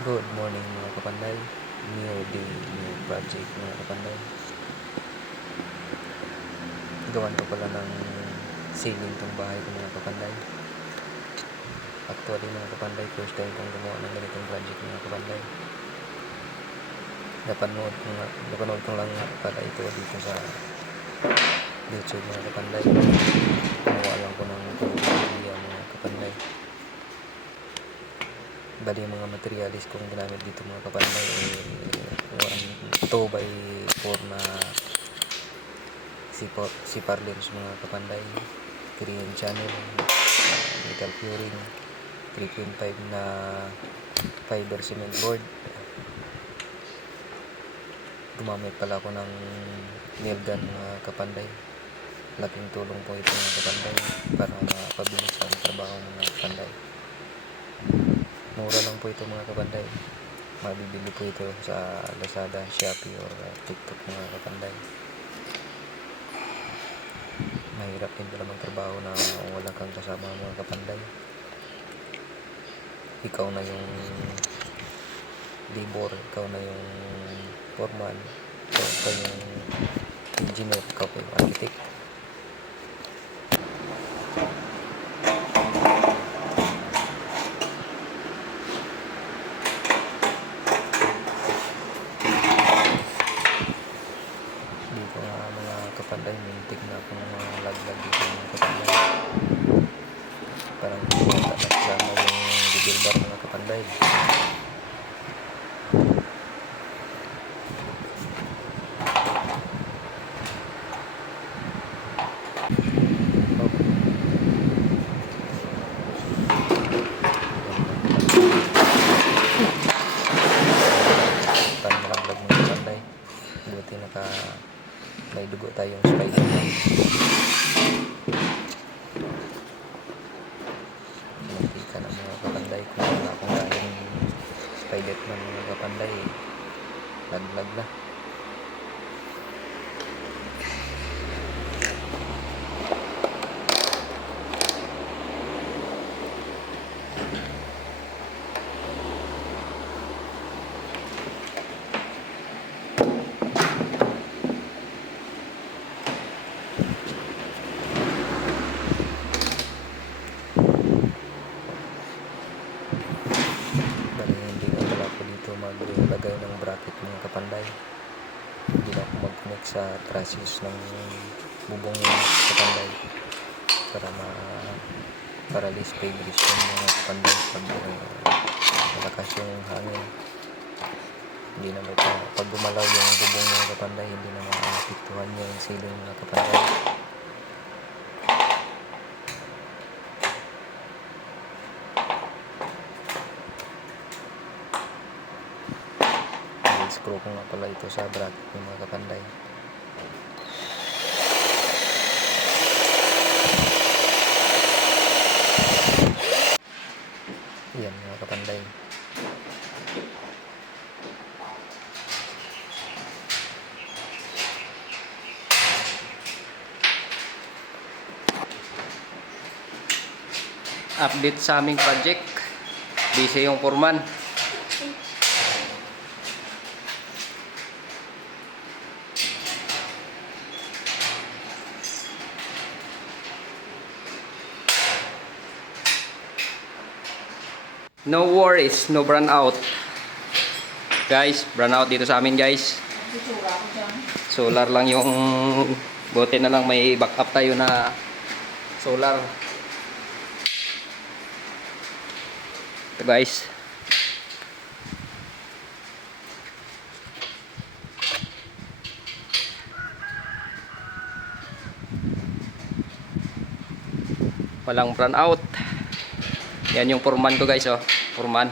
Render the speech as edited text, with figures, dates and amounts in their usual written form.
Good morning mga kapanday. New day, new project mga kapanday. Gawan ko pala ng ceiling tong bahay ko mga kapanday. Actually mga kapanday, first time kong gumawa ng ganitong project mga kapanday. Napanood ko lang pala ito dito sa YouTube mga kapanday. Gumawa lang ko ng tutorial mga kapanday. Bali mga materialis kong ginamit dito mga kapanday 2x4 na CPR lens mga kapanday, 3 channel, metal curing, 3.5 na fiber cement board. Gumamit pala ako ng nail gun mga kapanday. Laking tulong po ito mga kapanday para mapabilis ang trabaho mga kapanday. Mura lang po ito mga kapanday. Mabibili po ito sa Lazada, Shopee or TikTok mga kapanday. Mahirap din pala magtrabaho na wala kang kasama mga kapanday. Ikaw na yung labor, ikaw na yung foreman, ikaw yung engineer, ikaw yung architect. Dito nga mga kapanday, mintik na akong mga laglag dito mga kapanday. Parang nagsama yung bigil bar mga kapanday. Parang malaglag mga kapanday. Buti may dugo tayong Spider-Man. Hindi ka na mga kapanday. Kung wala akong galing Spider-Man mga kapanday, laglag na. Bali hindi na pala ako dito maglagay ng bracket mga kapanday. Hindi na ako mag-connect sa trusses ng bubong mga kapanday para less vibration mga kapanday pag malakas yung hangin. Hindi na pag gumalaw yung bubong mga kapanday, hindi na maapektuhan yung ceiling mga kapanday. Screw ko nga pala ito sa bracket ng mga kapanday. Yan mga kapanday. Update sa aming project. Busy yung foreman. No worries, no burnout. Guys, burnout dito sa amin guys. Solar lang yung buti na lang may backup tayo na solar. Ito guys. Walang burnout. Yan yung foreman ko guys, oh. Foreman.